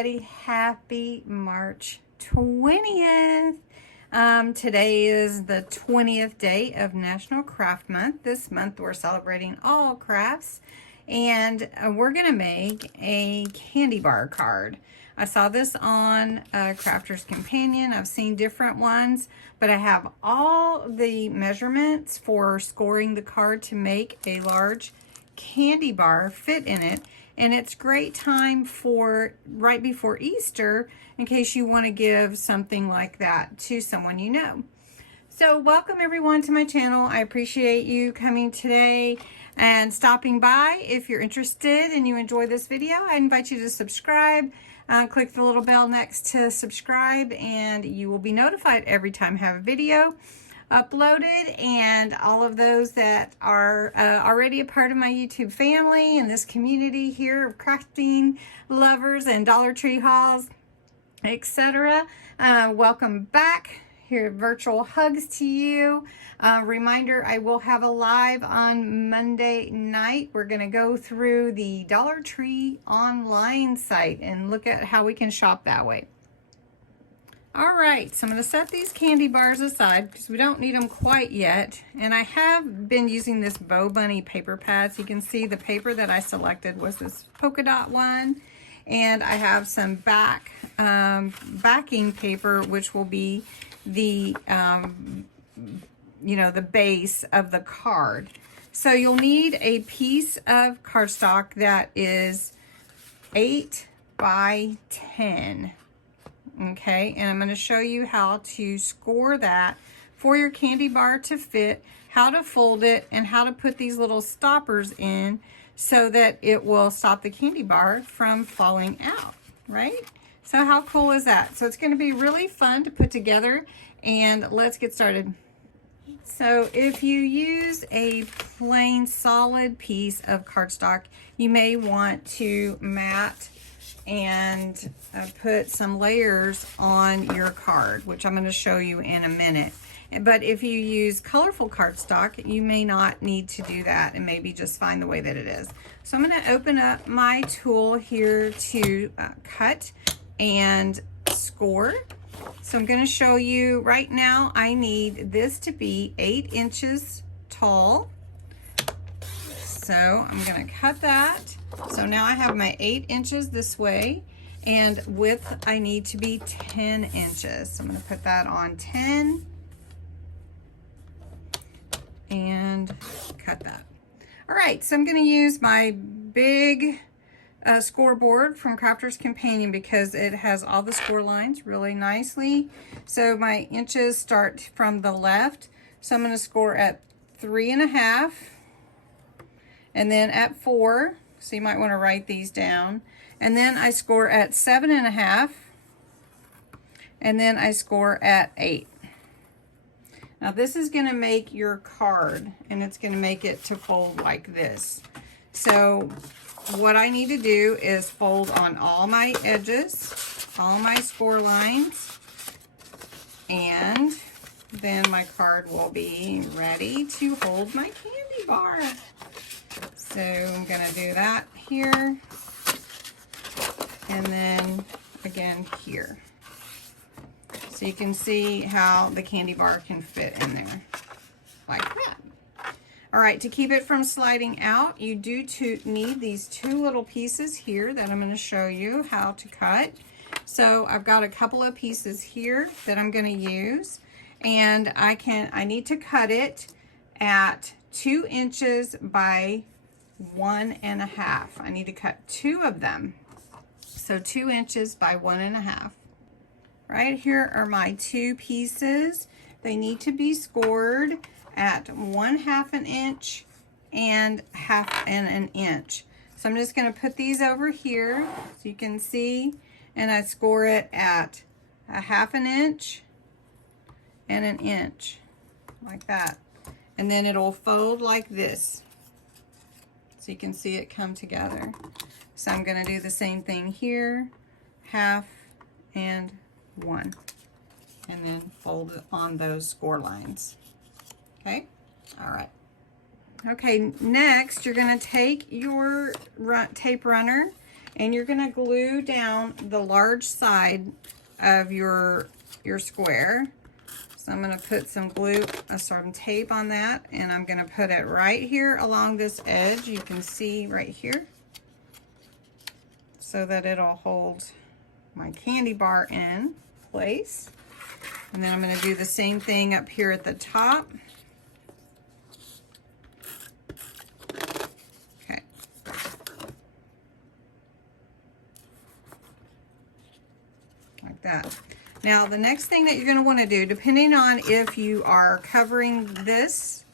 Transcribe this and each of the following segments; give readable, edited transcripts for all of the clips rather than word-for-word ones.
everybody. Happy March 20th. Today is the 20th day of National Craft Month. This month we're celebrating all crafts, and we're going to make a candy bar card. I saw this on Crafter's Companion. I've seen different ones, but I have all the measurements for scoring the card to make a large candy bar fit in it. And it's great time for right before Easter in case you want to give something like that to someone you know. So welcome everyone to my channel. I appreciate you coming today and stopping by. If you're interested and you enjoy this video, I invite you to subscribe. Click the little bell next to subscribe and you will be notified every time I have a video uploaded. And all of those that are already a part of my YouTube family and this community here of crafting lovers and Dollar Tree hauls, etc. Welcome back. Here, virtual hugs to you. Reminder, I will have a live on Monday night. We're going to go through the Dollar Tree online site and look at how we can shop that way. All right, so I'm going to set these candy bars aside because we don't need them quite yet. And I have been using this Bow Bunny paper pad. So you can see the paper that I selected was this polka dot one. And I have some backing paper, which will be the, the base of the card. So you'll need a piece of cardstock that is 8 by 10. Okay, and I'm going to show you how to score that for your candy bar to fit, how to fold it, and how to put these little stoppers in so that it will stop the candy bar from falling out, right? So how cool is that? So it's going to be really fun to put together, and let's get started. So if you use a plain solid piece of cardstock, you may want to mat and put some layers on your card, which I'm going to show you in a minute. But if you use colorful cardstock, you may not need to do that and maybe just find the way that it is. So I'm going to open up my tool here to cut and score. So I'm going to show you right now, I need this to be 8 inches tall. So I'm going to cut that. So now I have my 8 inches this way, and width I need to be 10 inches. So I'm going to put that on 10 and cut that. All right, so I'm going to use my big scoreboard from Crafter's Companion because it has all the score lines really nicely. So my inches start from the left. So I'm going to score at 3.5 and then at 4. So you might want to write these down. And then I score at 7.5. And then I score at 8. Now this is going to make your card, and it's going to make it to fold like this. So what I need to do is fold on all my edges, all my score lines, and then my card will be ready to hold my candy bar. So I'm going to do that here, and then again here. So you can see how the candy bar can fit in there, like that. All right, to keep it from sliding out, you do need these 2 little pieces here that I'm going to show you how to cut. So I've got a couple of pieces here that I'm going to use, and I need to cut it at 2 inches by 1.5. I need to cut 2 of them. So 2 inches by 1.5. Right here are my 2 pieces. They need to be scored at 1/2 an inch and 1/2 an inch. So I'm just going to put these over here so you can see, and I score it at 1/2 an inch and 1 inch, like that. And then it'll fold like this. So you can see it come together. So I'm going to do the same thing here, 1/2 and 1, and then fold it on those score lines. Okay, all right. Okay, next you're going to take your tape runner And you're going to glue down the large side of your square. So I'm going to put some glue, some tape on that, and I'm going to put it right here along this edge. You can see right here, so that it'll hold my candy bar in place. And then I'm going to do the same thing up here at the top. Okay. Like that. Now, the next thing that you're going to want to do, depending on if you are covering this,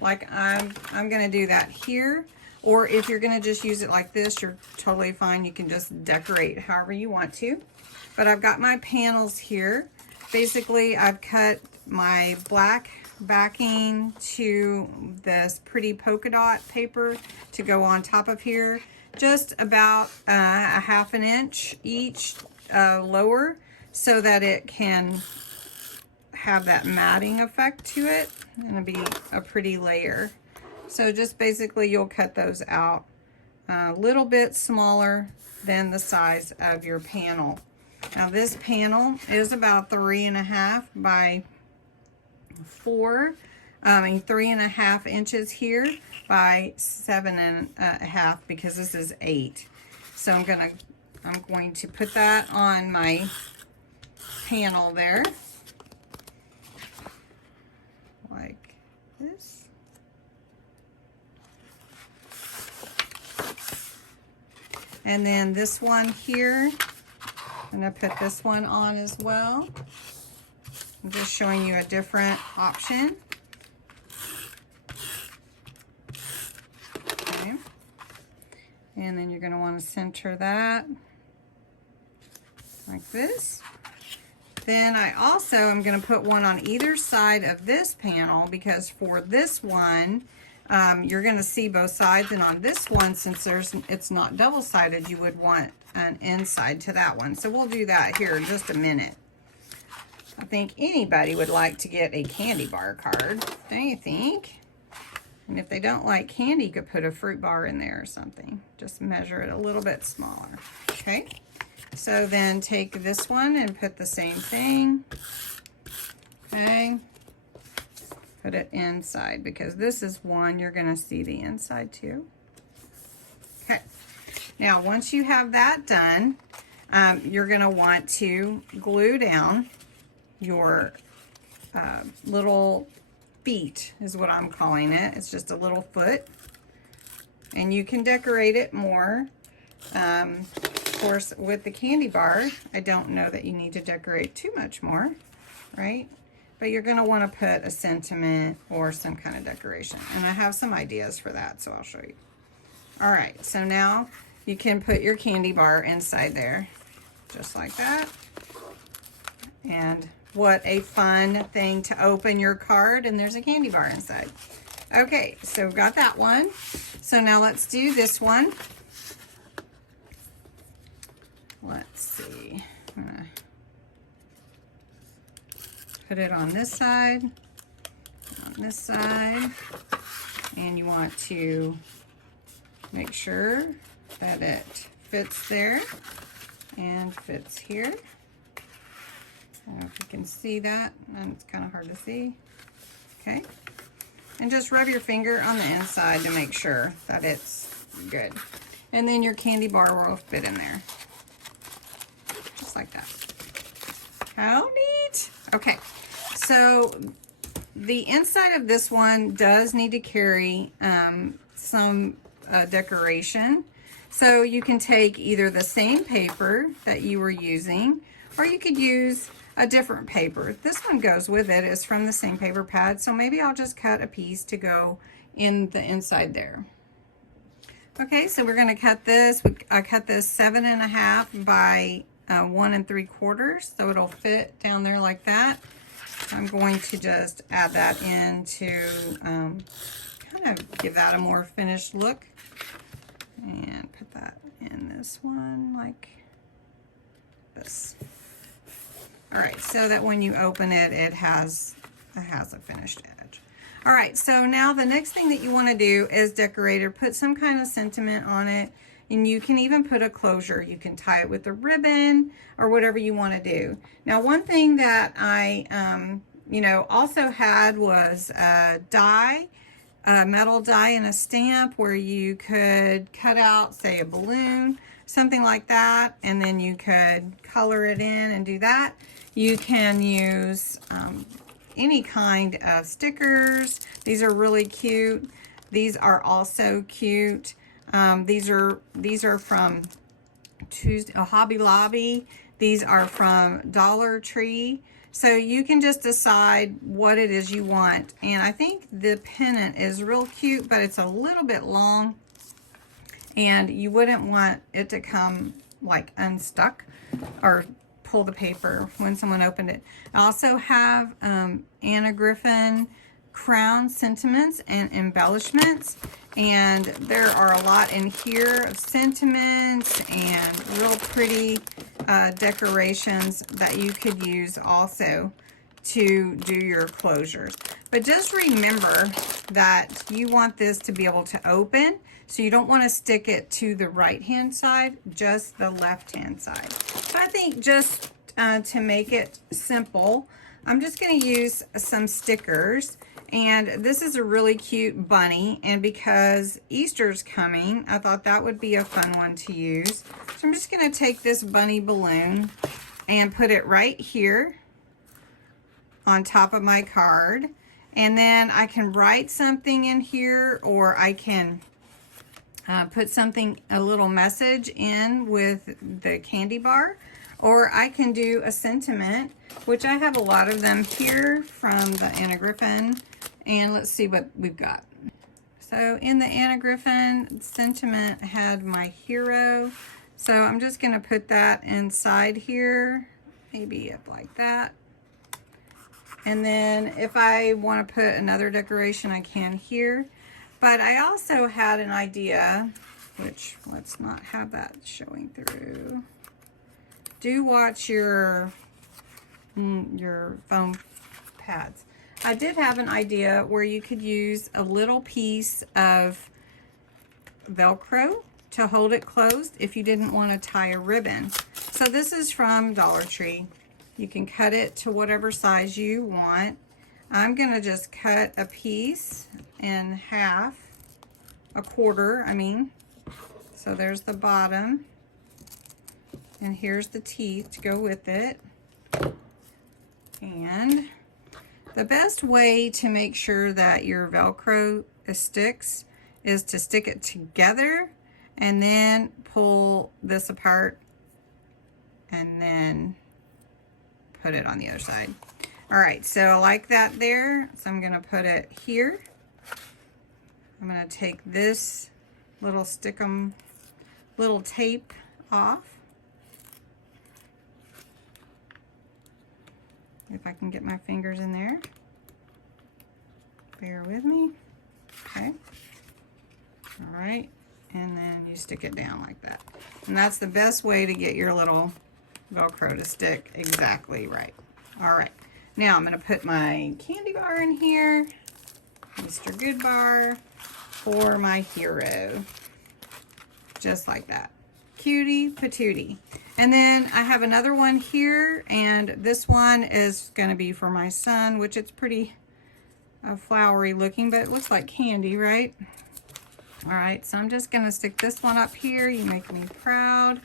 like I'm going to do that here, or if you're going to just use it like this, you're totally fine. You can just decorate however you want to. But I've got my panels here. Basically, I've cut my black backing to this pretty polka dot paper to go on top of here, just about a ½ inch each lower, so that it can have that matting effect to it. It's gonna be a pretty layer. So just basically you'll cut those out a little bit smaller than the size of your panel. Now this panel is about 3.5 by 4, 3.5 inches here by 7.5, because this is 8. So I'm going to put that on my panel there, like this. And then this one here, I'm going to put this one on as well. I'm just showing you a different option. Okay. And then you're going to want to center that like this. Then I also am going to put one on either side of this panel, because for this one, you're going to see both sides, and on this one, since it's not double-sided, you would want an inside to that one. So we'll do that here in just a minute. I think anybody would like to get a candy bar card, don't you think? And if they don't like candy, you could put a fruit bar in there or something. Just measure it a little bit smaller. Okay. So then take this one and put the same thing. Okay. Put it inside, because this is one you're going to see the inside too. Okay. Now, once you have that done, you're going to want to glue down your little feet, is what I'm calling it. It's just a little foot. And you can decorate it more. Of course, with the candy bar, I don't know that you need to decorate too much more, right? But you're going to want to put a sentiment or some kind of decoration. And I have some ideas for that, so I'll show you. All right, so now you can put your candy bar inside there, just like that. And what a fun thing to open your card, and there's a candy bar inside. Okay, so we've got that one. So now let's do this one. Let's see. I'm gonna put it on this side, and you want to make sure that it fits there and fits here. I don't know if you can see that, and it's kind of hard to see. Okay. And just rub your finger on the inside to make sure that it's good. And then your candy bar will fit in there. Just like that. How neat. Okay. So the inside of this one does need to carry some decoration. So you can take either the same paper that you were using, or you could use a different paper. This one goes with it. It's from the same paper pad, so maybe I'll just cut a piece to go in the inside there. Okay, so we're going to cut this. I cut this 7.5 by 1 3/4, so it'll fit down there like that. I'm going to just add that in to kind of give that a more finished look, and put that in this one like this. All right, so that when you open it, it has a finished edge. All right, so now the next thing that you want to do is decorate or put some kind of sentiment on it. And you can even put a closure. You can tie it with a ribbon or whatever you want to do. Now, one thing that I, also had was a die, a metal die and a stamp where you could cut out, say, a balloon, something like that, and then you could color it in and do that. You can use any kind of stickers. These are really cute. These are also cute. These are from Hobby Lobby. These are from Dollar Tree. So you can just decide what it is you want. And I think the pennant is real cute, but it's a little bit long. And you wouldn't want it to come like unstuck or pull the paper when someone opened it. I also have Anna Griffin crown sentiments and embellishments, and there are a lot in here of sentiments and real pretty decorations that you could use also to do your closures. But just remember that you want this to be able to open, so you don't want to stick it to the right hand side, just the left hand side. So I think just to make it simple, I'm just going to use some stickers. And this is a really cute bunny, and because Easter's coming, I thought that would be a fun one to use. So I'm just going to take this bunny balloon and put it right here on top of my card. And then I can write something in here, or I can put something, a little message in with the candy bar, or I can do a sentiment, which I have a lot of them here from the Anna Griffin. And let's see what we've got. So in the Anna Griffin sentiment had my hero. So I'm just going to put that inside here, maybe up like that. And then if I want to put another decoration, I can here. But I also had an idea, which let's not have that showing through. Do watch your foam pads. I did have an idea where you could use a little piece of Velcro to hold it closed if you didn't want to tie a ribbon. So this is from Dollar Tree. You can cut it to whatever size you want. I'm going to just cut a piece in half, a quarter, I mean. So there's the bottom. And here's the teeth to go with it. And the best way to make sure that your Velcro sticks is to stick it together and then pull this apart and then put it on the other side. All right, so I like that there. So I'm gonna put it here. I'm gonna take this little little tape off. If I can get my fingers in there. Bear with me. Okay. All right. And then you stick it down like that. And that's the best way to get your little Velcro to stick exactly right. All right. Now I'm going to put my candy bar in here. Mr. Good Bar for my hero. Just like that. Cutie patootie. And then I have another one here, and this one is going to be for my son, which it's pretty flowery looking, but it looks like candy, right? All right, so I'm just going to stick this one up here. You make me proud.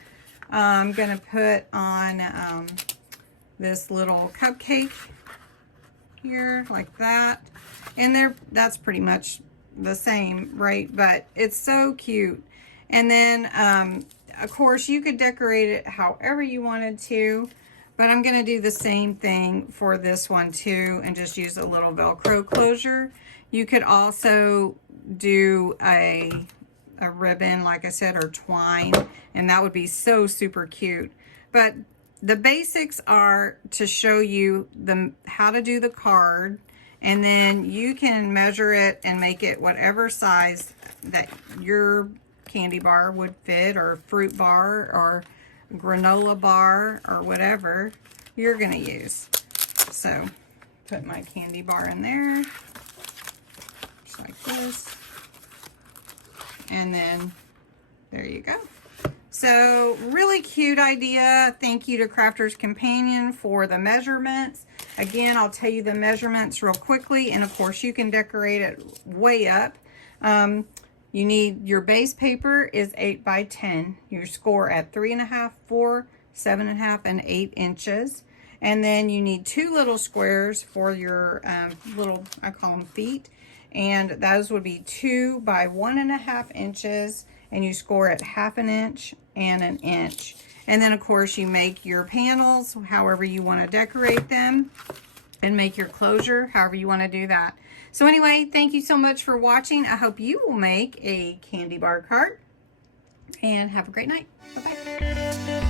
I'm going to put on this little cupcake here, like that. And there, that's pretty much the same, right? But it's so cute. And then, of course, you could decorate it however you wanted to, but I'm going to do the same thing for this one too and just use a little Velcro closure. You could also do a ribbon, like I said, or twine, and that would be so super cute. But the basics are to show you how to do the card, and then you can measure it and make it whatever size that your candy bar would fit, or fruit bar, or granola bar, or whatever you're gonna use. So put my candy bar in there, just like this, and then there you go. So really cute idea. Thank you to Crafter's Companion for the measurements. Again, I'll tell you the measurements real quickly, and of course you can decorate it way up. You need, your base paper is 8 by 10. Your score at 3.5, 4, 7.5, and 8 inches. And then you need 2 little squares for your little, I call them feet. And those would be 2 by 1.5 inches. And you score at 1/2 inch and 1 inch. And then of course you make your panels however you want to decorate them, and make your closure however you want to do that. So anyway, thank you so much for watching. I hope you will make a candy bar card, and have a great night. Bye-bye.